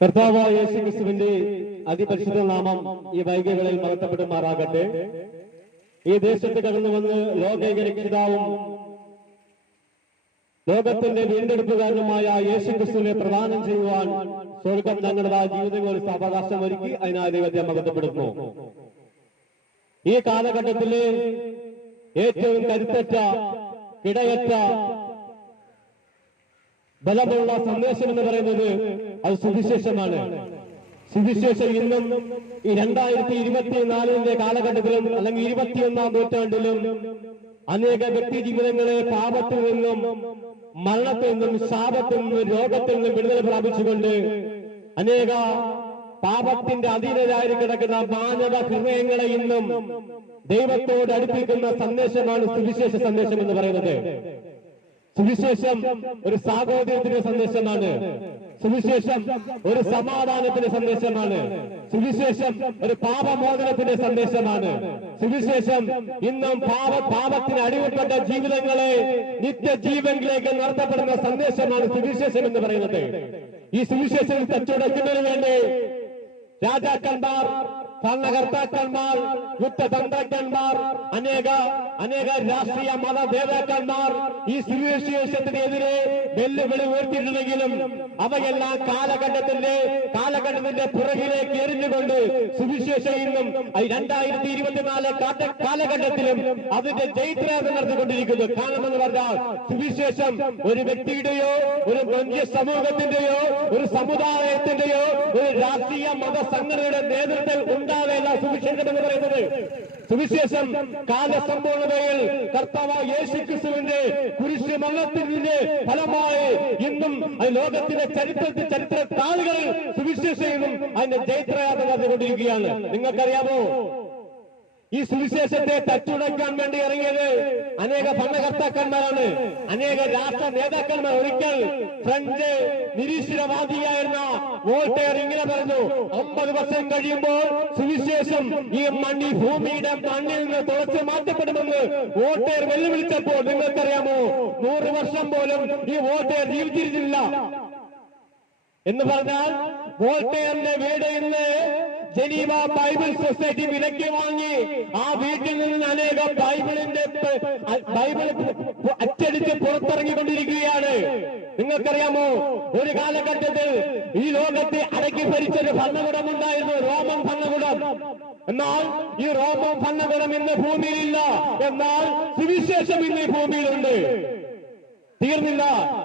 കർത്താവായ യേശുക്രിസ്തുവിന്റെ അതിപരിശുദ്ധ നാമം ഈ വൈകികളിൽ മഹത്വപ്പെടുമാറാകട്ടെ. ഈ ദേശത്ത് കടന്നു വന്ന് ലോകൈക രക്ഷിതാവും ലോകത്തിന്റെ വീണ്ടെടുപ്പുകാരനുമായ യേശുക്രിസ്തുവിനെ പ്രദാനം ചെയ്യുവാൻ സ്വർഗം ഞങ്ങളുടെ ജീവിതങ്ങളിൽ അവകാശം ഒരുക്കി അതിനായി ദൈവത്തെ മഹത്വപ്പെടുന്നു. ഈ കാലഘട്ടത്തിലെ ഏറ്റവും കരുത്തറ്റ, കിടയറ്റ, ബലമുള്ള സന്ദേശം എന്ന് പറയുന്നത് അത് സുവിശേഷമാണ്. സുവിശേഷം ഇന്നും ഈ 2024 കാലഘട്ടത്തിലും അല്ലെങ്കിൽ 21ാം നൂറ്റാണ്ടിലും അനേക വ്യക്തി ജീവിതങ്ങളെ പാപത്തിൽ നിന്നും, മരണത്തിൽ നിന്നും, ശാപത്തിൽ നിന്നും, രോഗത്തിൽ നിന്നും വിടുതൽ പ്രാപിച്ചുകൊണ്ട് അനേക പാപത്തിന്റെ അധീനരായി കിടക്കുന്ന മാനവ ഹൃദയങ്ങളെ ഇന്നും ദൈവത്തോട് അടുപ്പിക്കുന്ന സന്ദേശമാണ് സുവിശേഷ സന്ദേശം എന്ന് പറയുന്നത്. സുവിശേഷം ഒരു സാഹോദര്യത്തിന്റെ സന്ദേശമാണ്. സുവിശേഷം ഒരു സമാധാനത്തിന്റെ സന്ദേശമാണ്. സുവിശേഷം ഒരു പാപമോചനത്തിന്റെ സന്ദേശമാണ്. സുവിശേഷം ഇന്നും പാപത്തിന് അടിമപ്പെട്ട ജീവിതങ്ങളെ നിത്യജീവനിലേക്ക് നടത്തപ്പെടുന്ന സന്ദേശമാണ് സുവിശേഷം എന്ന് പറയുന്നത്. ഈ സുവിശേഷം തച്ചുടയ്ക്കുന്നതിന് വേണ്ടി രാജാക്കന്മാർ, ഭരണകർത്താക്കന്മാർ, യുദ്ധതന്ത്രജ്ഞന്മാർ, അനേക രാഷ്ട്രീയ മത നേതാക്കന്മാർ ഈ സുവിശേഷത്തിനെതിരെ വെല്ലുവിളി ഉയർത്തിയിട്ടുണ്ടെങ്കിലും അവയെല്ലാം കാലഘട്ടത്തിന്റെ പുറകിലേക്ക് എറിഞ്ഞുകൊണ്ട് സുവിശേഷം ഇന്നും 2024 കാലഘട്ടത്തിലും അതിന്റെ ജൈത്രയാത്ര നടത്തിക്കൊണ്ടിരിക്കുന്നു. കാരണമെന്ന് പറഞ്ഞാൽ സുവിശേഷം ഒരു വ്യക്തിയുടെയോ ഒരു മനുഷ്യ സമൂഹത്തിന്റെയോ ഒരു സമുദായത്തിന്റെയോ ഒരു രാഷ്ട്രീയ മത സംഘടനയുടെ നേതൃത്വത്തിൽ ഉണ്ടാകുകയല്ല സുവിശേഷം എന്ന് പറയുന്നത്. സുവിശേഷം കാലസമ്പൂർണതയിൽ കർത്താവായ യേശുക്രിസ്തുവിന്റെ കുരിശ് മരണത്തിന്റെ ഫലമായി ഇന്നും ലോകത്തിന്റെ ചരിത്ര താളുകളിൽ സുവിശേഷം അതിന്റെ ജൈത്രയാത്ര നടത്തിക്കൊണ്ടിരിക്കുകയാണ്. നിങ്ങൾക്കറിയാമോ, ഈ സുവിശേഷത്തെ തച്ചുടയ്ക്കാൻ വേണ്ടി ഇറങ്ങിയത് അനേക ഭരണകർത്താക്കന്മാരാണ്, അനേക രാഷ്ട്ര നേതാക്കന്മാർ. ഒരിക്കൽ ഫ്രഞ്ച് നിരീശ്വരവാദിയായിരുന്ന വോൾട്ടയർ ഇങ്ങനെ പറഞ്ഞു, 50 വർഷം കഴിയുമ്പോൾ സുവിശേഷം ഈ ഭൂമിയുടെ മണ്ണിൽ നിന്ന് തുളച്ചു മാറ്റപ്പെടുമെന്ന് വോൾട്ടയർ വെല്ലുവിളിച്ചപ്പോൾ നിങ്ങൾക്കറിയാമോ, 100 വർഷം പോലും ഈ വോൾട്ടയർ ജീവിച്ചിരുന്നില്ല. എന്ന് പറഞ്ഞാൽ വോൾട്ടയറിന്റെ വീട് ഇന്ന് ജനീവ ബൈബിൾ സൊസൈറ്റി വിലയ്ക്ക് വാങ്ങി ആ വീട്ടിൽ നിന്ന് അനേകം ബൈബിൾ അച്ചടിച്ച് പുറത്തിറങ്ങിക്കൊണ്ടിരിക്കുകയാണ്. നിങ്ങൾക്കറിയാമോ, ഒരു കാലഘട്ടത്തിൽ ഈ ലോകത്തെ അടക്കി ഭരിച്ചൊരു ഭരണകൂടം ഉണ്ടായിരുന്നു, റോമൻ ഭരണകൂടം. എന്നാൽ ഈ റോമൻ ഭരണകൂടം ഇന്ന് ഭൂമിയിലില്ല. എന്നാൽ സുവിശേഷം ഇന്ന് ഈ ഭൂമിയിലുണ്ട്. തീർന്നില്ല.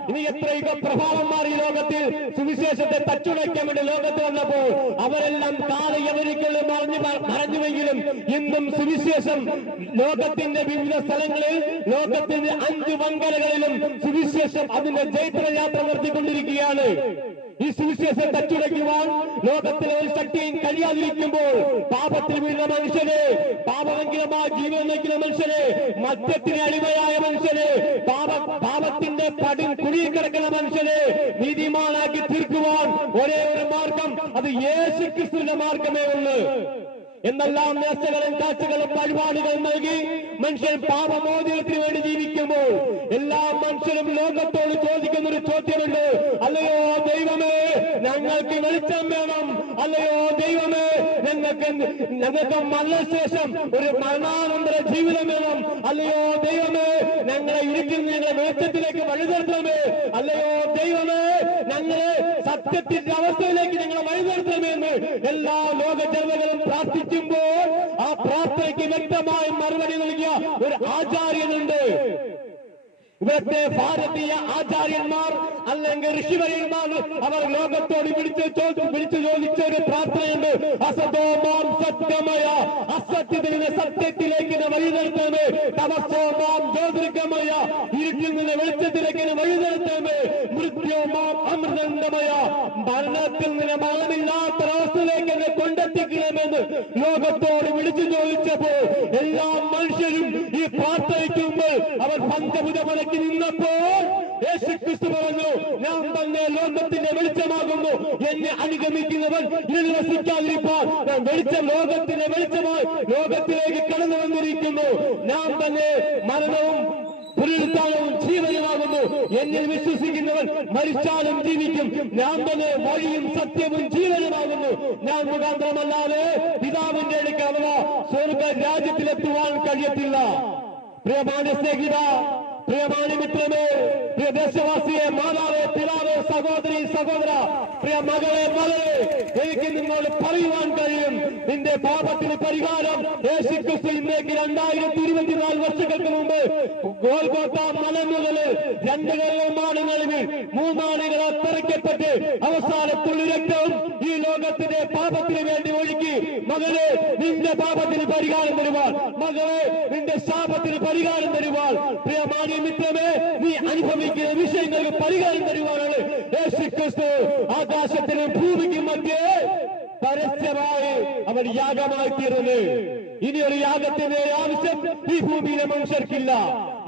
ഇനി എത്രയൊക്കെ പ്രഭാവന്മാർ ഈ ലോകത്തിൽ സുവിശേഷത്തെ തച്ചുടയ്ക്കാൻ വേണ്ടി ലോകത്ത് വന്നപ്പോൾ അവരെല്ലാം കാലയവരികളിൽ മറഞ്ഞുവെങ്കിലും ഇന്നും സുവിശേഷം ലോകത്തിന്റെ വിവിധ സ്ഥലങ്ങളിൽ, ലോകത്തിന്റെ 5 വൻകരകളിലും സുവിശേഷം അതിന്റെ ജൈത്രയാത്ര നടത്തിക്കൊണ്ടിരിക്കുകയാണ്. ഈ സുവിശേഷം തച്ചുടയ്ക്കുവാൻ ലോകത്തിലെ ഒരു ശക്തിയും കഴിയാതിരിക്കുമ്പോൾ പാപത്തിൽ വീഴുന്ന മനുഷ്യരെ, പാപമെങ്കിലമായ ജീവൻ നയിക്കുന്ന മനുഷ്യരെ, മദ്യത്തിന് അടിമയായ മനുഷ്യരെ, പാപത്തിന്റെ കുഴിയിൽ കിടക്കുന്ന മനുഷ്യരെ നീതിമാനാക്കി തീർക്കുവാൻ ഒരേ ഒരു മാർഗം, അത് യേശുക്രിസ്തുവിന്റെ മാർഗമേ ഉള്ളൂ. എന്നെല്ലാം നേർച്ചകളും കാഴ്ചകളും പരിപാടികളും നൽകി മനുഷ്യൻ പാപമോചനത്തിന് വേണ്ടി ജീവിക്കുമ്പോൾ എല്ലാ മനുഷ്യരും ലോകത്തോട് ചോദിക്കുന്ന ഒരു ചോദ്യമുണ്ട്, അല്ലയോ ദൈവമേ ഞങ്ങൾക്ക് വെളിച്ചം വേണം, അല്ലയോ ദൈവമേ ഞങ്ങൾക്ക് മരണശേഷം ഒരു മരണാനന്തര ജീവിതം വേണം, അല്ലയോ ദൈവമേ ഞങ്ങളെ ഇരുട്ടിൽ ഞങ്ങളെ വെളിച്ചത്തിലേക്ക് വഴിതെടുത്തമേ, അല്ലയോ ദൈവമേ ഞങ്ങളെ സത്യത്തിന്റെ അവസ്ഥയിലേക്ക് ഞങ്ങളെ വഴിതെടുത്തമെന്ന് എല്ലാ ലോക ജനതകളും പ്രാർത്ഥിക്കുമ്പോൾ ആ പ്രാർത്ഥനയ്ക്ക് വ്യക്തമായ മറുപടി നൽകിയ ഒരു ആചാര്യനുണ്ട്. ഇവിടുത്തെ ഭാരതീയ ആചാര്യന്മാർ അല്ലെങ്കിൽ ഋഷിവര്യന്മാർ അവർ ലോകത്തോട് വിളിച്ചു ചോദിച്ച ഒരു പ്രാർത്ഥനയുണ്ട്, അസതോമാം സത്യമയ, അസത്യത്തിൽ നിന്ന് സത്യത്തിലേക്ക് വഴി നടത്തമേ, തമസോമാം ജ്യോതിർഗമയ, ഇരുട്ടിൽ നിന്ന് വെളിച്ചത്തിലേക്ക് വഴി നടത്തമേ, മൃത്യോമാം അമൃതമയ, മരണത്തിൽ നിന്ന് മരണമില്ലാത്ത അവസ്ഥയിലേക്ക് എന്നെ കൊണ്ടെത്തിക്കണമെന്ന് ലോകത്തോട് വിളിച്ചു ചോദിച്ചപ്പോൾ എല്ലാ മനുഷ്യരും ഈ പ്രാർത്ഥനയ്ക്കുമ്പോൾ അവർ പഞ്ചഭുതമല നിന്നപ്പോൾ യേശുക്രിസ്തു പറഞ്ഞു, ഞാൻ തന്നെ ലോകത്തിന്റെ വെളിച്ചമാകുന്നു, എന്നെ അനുഗമിക്കുന്നവൻ ഇരുളിൽ വസിക്കാതിരിപ്പാൻ വെളിച്ചം ലോകത്തിന്റെ വെളിച്ചമായി ലോകത്തിലേക്ക് കടന്നു വന്നിരിക്കുന്നു. ഞാൻ തന്നെ മരണവും പുനരുത്ഥാനവും ജീവനുമാകുന്നു. പറഞ്ഞു, എന്നിൽ വിശ്വസിക്കുന്നവൻ മരിച്ചാലും ജീവിക്കും, ഞാൻ തന്നെ വഴിയും സത്യവും ജീവനുമാകുന്നു, ഞാൻ മുഖാന്തരമല്ലാതെ പിതാവിന്റെ അടുക്കൽ അഥവാ സ്വർഗ രാജ്യത്തിലെത്തുവാൻ കഴിയത്തില്ല. പ്രിയമായ സ്നേഹിത, പ്രിയമായ മിത്രമേ, പ്രിയ ദേശവാസിയെ, മാതാവേ, പിതാവേ, സഹോദരി, സഹോദര, പ്രിയ മകളെ, മകളെ, എനിക്ക് നിങ്ങളോട് പറയുവാൻ കഴിയും, നിന്റെ പാപത്തിന് പരിഹാരം യേശുക്രിസ്തു ഇന്നേക്ക് 2024 വർഷങ്ങൾക്ക് മുമ്പ് ഗോൽഗോഥ മലമുകളിൽ 2 കള്ളന്മാരുകളിൽ 3 ആളുകൾ തറയ്ക്കപ്പെട്ട് അവസാനത്തുള്ള രക്തവും ഈ ലോകത്തിന്റെ പാപത്തിന് വേണ്ടി ഒഴുക്കി. മകളെ, നിന്റെ പാപത്തിന് പരിഹാരം തരുവാൻ, മകളെ, നിന്റെ ശാപത്തിന് പരിഹാരം തരുവാൻ, പ്രിയമായ മിത്രമേ, നീ അനുഭവിക്കുന്ന വിഷയങ്ങൾക്ക് പരിഹാരം തരുവാനാണ് യേശുക്രിസ്തു ആകാശത്തിനും ഭൂമിക്കും മധ്യേ പരസ്യമായി അവൻ യാഗമായി തീർന്നത്. ഇനി ഒരു യാഗത്തിന്റെ ആവശ്യം ഈ ഭൂമിയിലെ മനുഷ്യർക്കില്ല.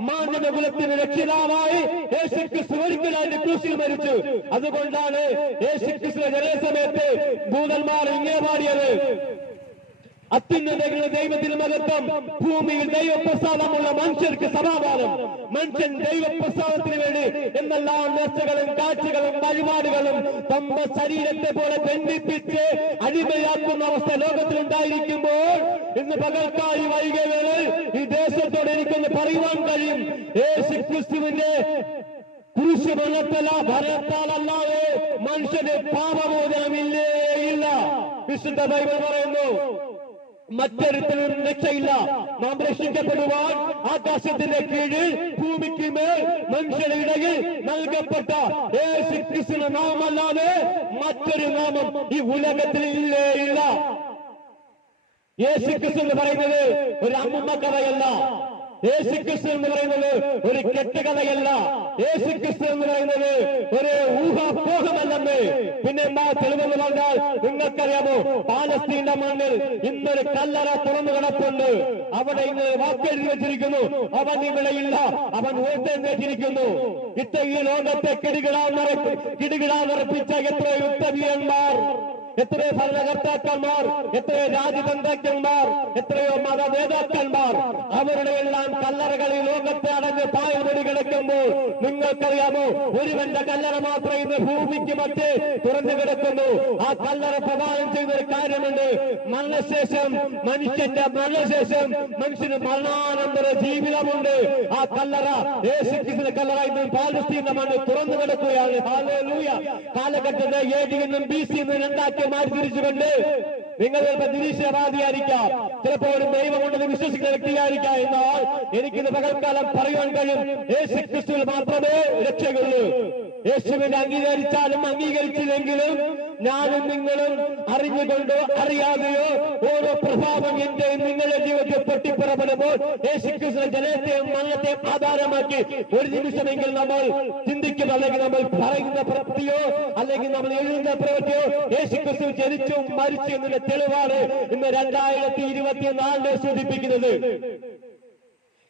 മാനവകുലത്തിന് രക്ഷിതാവായി യേശുക്രിസ്തു ഒരിക്കലായിട്ട് ക്രൂശിൽ മരിച്ചു. അതുകൊണ്ടാണ് യേശുക്രിസ്തു ജനന സമയത്ത് ദൂതന്മാർ ഇങ്ങനെ പാടിയത്, അത്യുന്നതങ്ങളുടെ ദൈവത്തിന് മഹത്വം, ഭൂമിയിൽ ദൈവപ്രസാദമുള്ള മനുഷ്യർക്ക് സമാധാനം. മനുഷ്യൻ ദൈവപ്രസാദത്തിന് വേണ്ടി എന്നെല്ലാം നേർച്ചകളും കാഴ്ചകളും വഴിപാടുകളും തന്റെ ശരീരത്തെ പോലെ ബന്ധിപ്പിച്ച് അടിമയാക്കുന്ന അവസ്ഥ ലോകത്തിലുണ്ടായിരിക്കുമ്പോൾ ഇന്ന് പകൽക്കാലി വൈകികളിൽ ഈ ദേശത്തോട് എനിക്കൊന്ന് പറയുവാൻ കഴിയും, യേശുക്രിസ്തുവിന്റെ കുരിശ് ഭരണത്താലല്ലാതെ മനുഷ്യന് പാപമോചനമില്ലേ ഇല്ല. വിശുദ്ധ ബൈബിൾ പറയുന്നു, മറ്റൊരുത്തരും രക്ഷയില്ല. നാം രക്ഷിക്കപ്പെടുവാൻ ആകാശത്തിന്റെ കീഴിൽ ഭൂമിക്ക് മേൽ മനുഷ്യരുടെ ഇടയിൽ നൽകപ്പെട്ട യേശുക്രിസ്തുവിന്റെ നാമമല്ലാതെ മറ്റൊരു നാമം ഈ ഉലകത്തിൽ ഇല്ലേ ഇല്ല. യേശുക്രിസ്തു എന്ന് പറയുന്നത് ഒരു അമ്മ കഥയല്ല. യേശുക്രിസ്തു എന്ന് പറയുന്നത് ഒരു കെട്ടുകഥയല്ല. യേശുക്രിസ്തു എന്ന് പറയുന്നത് ഒരു ഊഹാപോഹമല്ലെന്ന്. പിന്നെ എന്താ തെളിവെന്ന് പറഞ്ഞാൽ നിങ്ങൾക്കറിയാമോ, പാലസ്തീന്റെ മണ്ണിൽ ഇന്നൊരു കല്ലറ തുറന്നു കിടപ്പുണ്ട്. അവിടെ ഇന്ന് വാക്കെഴുതി വെച്ചിരിക്കുന്നു, അവൻ ഇവിടെയില്ല, അവൻ ഉയർത്തെഴുന്നേറ്റിരിക്കുന്നു. ഈ ലോകത്തെ കിടുകിടാന്നറപ്പിച്ച എത്രയോ യുദ്ധവീരന്മാർ, എത്രയോ ഭരണകർത്താക്കന്മാർ, എത്രയോ രാജതന്ത്രജ്ഞന്മാർ, എത്രയോ മത നേതാക്കന്മാർ, അവരുടെ എല്ലാം കല്ലറകളിൽ ലോകത്തെ അടഞ്ഞ് പായൽവരി കിടക്കുമ്പോൾ നിങ്ങൾക്കറിയാമോ, ഒരുവന്റെ കല്ലറ മാത്രം ഇന്ന് ഭൂമിക്ക് മറ്റേ തുറന്നു കിടക്കുന്നു. ആ കല്ലറ പ്രദാനം ചെയ്യുന്ന ഒരു കാര്യമുണ്ട്. മരണശേഷം, മനുഷ്യന്റെ മരണശേഷം മനുഷ്യന് മരണാനന്തര ജീവിതമുണ്ട്. ആ കല്ലറ യേശുക്രിസ്തുവിന്റെ കല്ലറ ഇന്ന് പാലസ്തീന്റെ മണ്ണ് തുറന്നു കിടക്കുകയാണ്. ഹല്ലേലൂയ. കാലഘട്ടത്തെ AD എന്നും BC എന്നും രണ്ടാക്കി മാറി തിരിച്ചുകൊണ്ട് നിങ്ങൾ ചിലപ്പോൾ നിരീശ്വരവാദിയായിരിക്കാം, ചിലപ്പോൾ ഒരു ദൈവമുണ്ടെന്ന് വിശ്വസിക്കുന്ന വ്യക്തിയായിരിക്കാം. എന്നാൽ എനിക്കിന്ന് പകൽക്കാലം പറയുവാൻ കഴിയും, യേശുക്രിസ്തുവിൽ മാത്രമേ രക്ഷയുള്ളൂ. യേശുവിനെ അംഗീകരിച്ചാലും അംഗീകരിച്ചില്ലെങ്കിലും ഞാനും നിങ്ങളും അറിഞ്ഞുകൊണ്ടോ അറിയാതെയോ ഓരോ പ്രഭാവം എന്റെ നിങ്ങളുടെ ജീവിതത്തിൽ പൊട്ടിപ്പുറപ്പെടുമ്പോൾ യേശുക്രിസ്തുവിന്റെ ജനത്തെയും മരണത്തെയും ആധാരമാക്കി ഒരു നിമിഷമെങ്കിൽ നമ്മൾ ചിന്തിക്കും, അല്ലെങ്കിൽ നമ്മൾ പറയുന്ന പ്രവൃത്തിയോ അല്ലെങ്കിൽ നമ്മൾ എഴുതുന്ന പ്രവൃത്തിയോ യേശുക്രിസ്തു ജനിച്ചു മരിച്ചു എന്നതിന്റെ തെളിവാണ് ഇന്ന് 2024 സൂചിപ്പിക്കുന്നത്.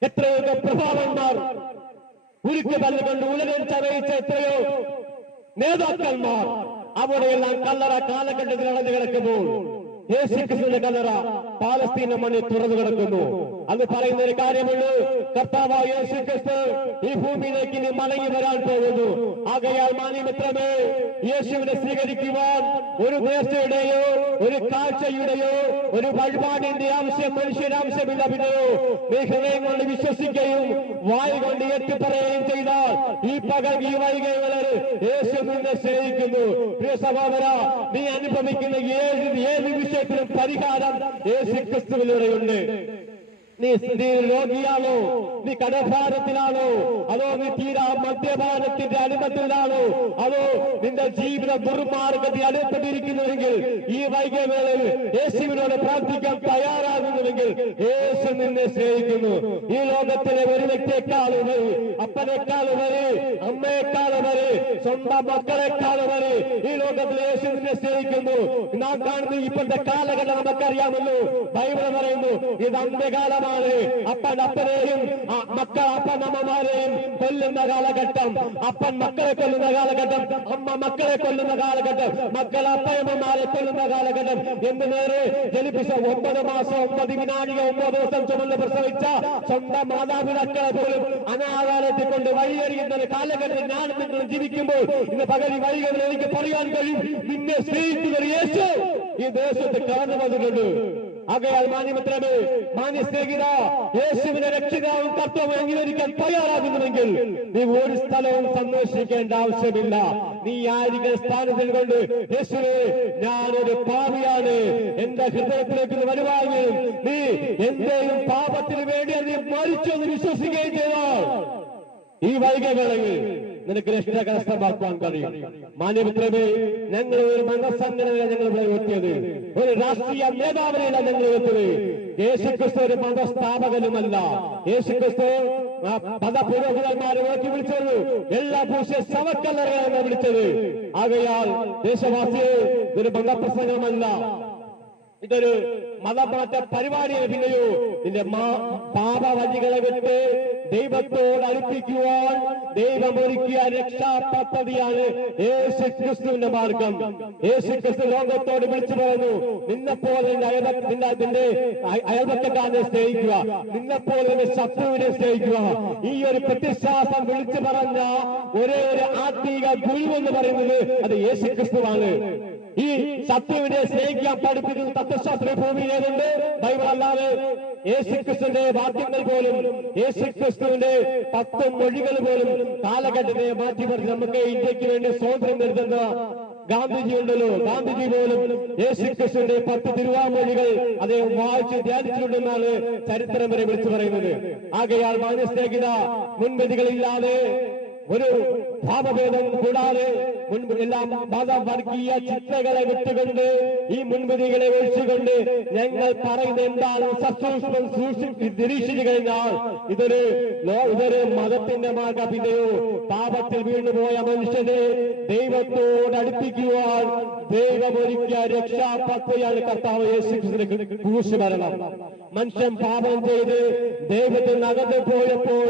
എത്രയോ പ്രഭാവന്മാർ ഉരുക്ക് തല്ലുകൊണ്ട് ഉലകം ചതയിച്ച എത്രയോ നേതാക്കന്മാർ, അവിടെയെല്ലാം കല്ലറ കാലഘട്ടത്തിൽ അടഞ്ഞു കിടക്കുമ്പോൾ യേശുക്രിസ്തുവിന്റെ കല്ലറ പാലസ്തീന്റെ മണ്ണിൽ തുറന്നു കിടക്കുന്നു. അത് പറയുന്ന ഒരു കാര്യമുള്ളൂ, കർത്താവായ യേശുക്രിസ്തു ഈ ഭൂമിയിലേക്ക് ഇനി മടങ്ങി വരാൻ പോകുന്നു. ആകയാൽ മാന്യമിത്രമേ, യേശുവിനെ സ്വീകരിക്കുവാൻ ഒരു നേർച്ചയുടെയോ ഒരു കാഴ്ചയുടെയോ ഒരു വഴിപാടിന്റെ ആവശ്യം മനുഷ്യരാവശ്യമില്ല. പിന്നെയോ നീ ഹൃദയം കൊണ്ട് വിശ്വസിക്കുകയും വായ കൊണ്ട് ഏറ്റുപറയുകയും ചെയ്താൽ ഈ പകൽ ഈ വൈകികളിൽ യേശു നിന്നെ സ്നേഹിക്കുന്നു. പ്രിയ സഹോദര, നീ അനുഭവിക്കുന്ന ഏത് വിഷയത്തിലും പരിഹാരം യേശുക്രിസ്തുവിലൂടെയുണ്ട്. നീ രോഗിയാണോ, നീ കടഭാരത്തിലാണോ, അതോ നീ തീരാ മദ്യപാനത്തിന്റെ അടിമത്തിലാണോ, അതോ നിന്റെ ജീവിത ദുർമാർഗത്തിൽ അടിപ്പെട്ടിരിക്കുന്നുവെങ്കിൽ ഈ വൈകിവേളയിൽ യേശുവിനോട് പ്രാർത്ഥിക്കാൻ തയ്യാറാകുന്നുവെങ്കിൽ യേശു നിന്നെ സ്നേഹിക്കുന്നു. ഈ ലോകത്തിലെ ഒരു വ്യക്തിയെക്കാൾ ഉപരി, അപ്പനേക്കാൾ ഉപരി, അമ്മയെക്കാൾ ഉപരി, സ്വന്തം മക്കളെക്കാൾ ഉപരി ഈ ലോകത്തിൽ യേശു നിന്നെ സ്നേഹിക്കുന്നു. നാം കാണുന്ന ഇപ്പോഴത്തെ കാലഘട്ടം നമുക്കറിയാമല്ലോ. ബൈബിൾ പറയുന്നു, ഇത് അന്ത്യകാലമാണ്, കാലഘട്ടമാണ്. അപ്പൻ അപ്പനെയും മക്കൾ അപ്പനമ്മമാരെയും കൊല്ലുന്ന കാലഘട്ടം, അപ്പൻ മക്കളെ കൊല്ലുന്ന കാലഘട്ടം, അമ്മ മക്കളെ കൊല്ലുന്ന കാലഘട്ടം, മക്കൾ അപ്പയമ്മമാരെ കൊല്ലുന്ന കാലഘട്ടം. എന്ന് നേരെ ജനിപ്പിച്ച 9 മാസം 9 വിനാഴിക 9 ദിവസം ചുമന്ന് പ്രസവിച്ച സ്വന്തം മാതാപിതാക്കളെ പോലും അനാഥാലയത്തിൽ കൊണ്ട് വഴിയറിയുന്ന ഒരു കാലഘട്ടത്തിൽ ഞാൻ നിങ്ങൾ ജീവിക്കുമ്പോൾ ഇന്ന് പകൽ വഴികളിൽ എനിക്ക് പറയാൻ കഴിയും, നിന്നെ സ്നേഹിക്കുന്ന ഒരു യേശു ഈ ദേശത്ത് കടന്നു വന്നിട്ടുണ്ട്. ആകയാൽ മാന്യമിത്രമേ, മാന്യ സ്നേഹിത, യേശുവിനെ രക്ഷിതാവും കർത്താവും അംഗീകരിക്കാൻ തയ്യാറാകുന്നുവെങ്കിൽ നീ ഒരു സ്ഥലവും സന്ദർശിക്കേണ്ട ആവശ്യമില്ല. നീ ആയിരിക്കുന്ന സ്ഥാനത്തിൽ കൊണ്ട് യേശുവേ, ഞാനൊരു പാപിയാണ്, എന്റെ ഹൃദയത്തിലേക്ക് വരുവാനും നീ എന്റെയും പാപത്തിന് വേണ്ടി നീ മരിച്ചു എന്ന് വിശ്വസിക്കുകയും ചെയ്താൽ ഈ വൈകവേളയിൽ നിനക്ക് രക്ഷ കരസ്ഥമാക്കുവാൻ കഴിയും. മാന്യമിത്രമേ, ഞങ്ങൾ ഒരു മതസംഘടനയാണ് ഞങ്ങൾ ഇവിടെ എത്തിയത്, ഒരു രാഷ്ട്രീയ നേതാവിനെയല്ല ഞങ്ങൾ എത്തിയത്. യേശുക്രിസ്തു ഒരു മതസ്ഥാപകനുമല്ല. യേശുക്രിസ്തു മതപുരോഹിതന്മാരെ നോക്കി വിളിച്ചത് എല്ലാ പൂശ ശവക്കല്ലറയാണ് വിളിച്ചത്. ആകയാൽ ദേശവാസിയെ ഇതൊരു മതപ്രസംഗമല്ല, ഇതൊരു മതമാറ്റ പരിപാടിയെ. പിന്നെയോ നിന്റെ പാപവഴികളെ വിട്ട് ദൈവത്തോട് അടുപ്പിക്കുവാൻ ദൈവമൊരുക്കിയ രക്ഷാ പദ്ധതിയാണ് യേശുക്രിസ്തുവിന്റെ മാർഗം. യേശുക്രിസ്തു ലോകത്തോട് വിളിച്ചു പറഞ്ഞു, നിന്നെപ്പോലെ നിന്റെ അയൽപക്കക്കാരനെ സ്നേഹിക്കുക, നിന്നെപ്പോലെ നിന്റെ ശത്രുവിനെ സ്നേഹിക്കുക. ഈ ഒരു പ്രതിശ്വാസം വിളിച്ചു പറഞ്ഞ ഒരേ ഒരു ആത്മീക ഗുരു എന്ന് പറയുന്നത് അത് യേശുക്രിസ്തുവാണ്. ഈ ശത്രുവിനെ സ്നേഹിക്കാൻ പഠിപ്പിക്കുന്ന തത്വശാസ്ത്ര ഭൂമിയിലേതുണ്ട്? ബൈബിൾ അല്ലാതെ. യേശുക്രിസ്തുവിന്റെ വാക്യങ്ങൾ പോലും, യേശുക്രിസ്തുവിന്റെ 10 മൊഴികൾ പോലും കാലഘട്ടത്തെ മാറ്റിപ്പറിച്ച് നമുക്ക് ഇന്ത്യക്ക് വേണ്ടി സ്വാതന്ത്ര്യം നേടുന്ന ഗാന്ധിജി ഉണ്ടല്ലോ, ഗാന്ധിജി പോലും യേശുക്രിസ്തുവിന്റെ 10 തിരുവാമൊഴികൾ അദ്ദേഹം വായിച്ച് ധ്യാനിച്ചിട്ടുണ്ടെന്നാണ് ചരിത്രം വരെ വിളിച്ചു പറയുന്നത്. ആകയാൽ മാന്യ സ്നേഹിത, മുൻവിധികളില്ലാതെ ഒരു ഭാവഭേദം കൂടാതെ എല്ലാം മതവർഗീയ ചിന്തകളെ വിട്ടുകൊണ്ട് ഈ മുൻവിധികളെ ഒഴിച്ചുകൊണ്ട് ഞങ്ങൾ പറയുന്ന എന്താണ് സസൂക്ഷ്മം നിരീക്ഷിച്ചു കഴിഞ്ഞാൽ ഇതൊരു മതത്തിന്റെ മാർഗം. പിന്നെയോ പാപത്തിൽ വീണുപോയ മനുഷ്യനെ ദൈവത്തോട് അടുപ്പിക്കുവാൻ ദൈവമൊരുക്കിയ രക്ഷാപദ്ധതിയാണ് കർത്താവ് യേശുക്രിസ്തുവിന്റെ ക്രൂശുമരണം. മനുഷ്യൻ പാപം ചെയ്ത് ദൈവത്തിൽ അകന്നു പോയപ്പോൾ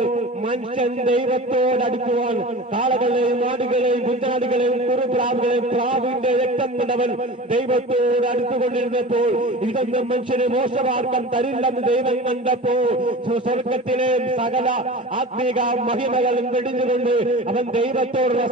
മനുഷ്യൻ ദൈവത്തോട് അടുക്കുവാൻ കാളകളെയും ആടുകളെയും കുഞ്ഞാടുകളെയും കുറുപ്രാവുകളെയും പ്രാവിന്റെ രക്തം കൊണ്ടവൻ ദൈവത്തോട് അടുത്തുകൊണ്ടിരുന്നപ്പോൾ ഇതൊന്നും മനുഷ്യന് മോശമാർക്കം തരില്ലെന്ന് ദൈവം കണ്ടപ്പോൾ സ്വർഗത്തിലെ സകല ആത്മീക മഹിമകളും വെടിഞ്ഞുകൊണ്ട് അവൻ ദൈവത്തോടുള്ള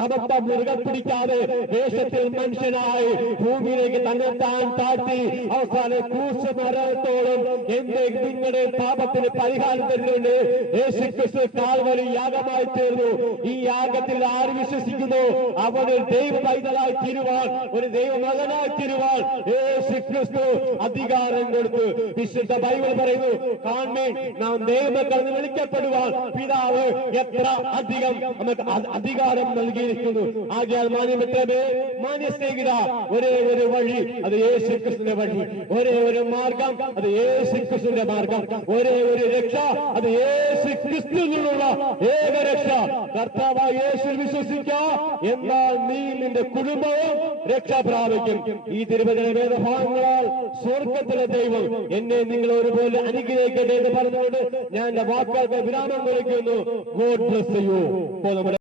സമത്വം മുറുകെ പിടിക്കാതെ വേഷത്തിൽ മനുഷ്യനായി ഭൂമിയിലേക്ക് തന്നെ താൻ താഴ്ത്തി അവസാനം ക്രൂശമരണത്തോളം എന്റെ നിങ്ങളുടെ പാപത്തിന് പരിഹാരം തരുന്നുണ്ട്. യേശുക്രിസ്തു കാൽവരി യാഗമായി തീർന്നു. ഈ യാഗത്തിൽ ആര് വിശ്വസിക്കുന്നു അവന് ദൈവ പൈതലായി തീരുവാൻ, ഒരു ദൈവമകനായി തീരുവാൻ യേശുക്രിസ്തു അധികാരം കൊടുത്തു. വിശുദ്ധ ബൈബിൾ പറയുന്നു, കാൺമീൻ നാം ദൈവമക്കൾ എന്ന് വിളിക്കപ്പെടുവാൻ പിതാവ് എത്ര അധികം നമുക്ക് അധികാരം നൽകിയിരിക്കുന്നു. ആകയാൽ മാന്യമിത്രമേ, മാന്യ സ്നേഹിത, ഒരേ ഒരു വഴി അത് യേശുക്രിസ്തുവിന്റെ വഴി, ഒരേ ഒരു മാർഗം അത് യേശുക്രിസ്തുവിന്റെ മാർഗം, ഒരേ ഒരു രക്ഷ അത് യേശുക്രിസ്തുവിനുള്ള ഏക രക്ഷ. കർത്താവായ യേശു വിശ്വസിക്കുക, എന്നാൽ നീ നിന്റെ കുടുംബവും രക്ഷ പ്രാപിക്കും. ഈ തിരുവചന വേദഭാഗങ്ങളാൽ സ്വർഗത്തിലെ ദൈവം എന്നെ നിങ്ങൾ ഒരുപോലെ അനുഗ്രഹിക്കട്ടെ എന്ന് പറഞ്ഞുകൊണ്ട് ഞാൻ എന്റെ വാക്കുകൾക്ക് വിരാമം കുറിക്കുന്നു. God bless you.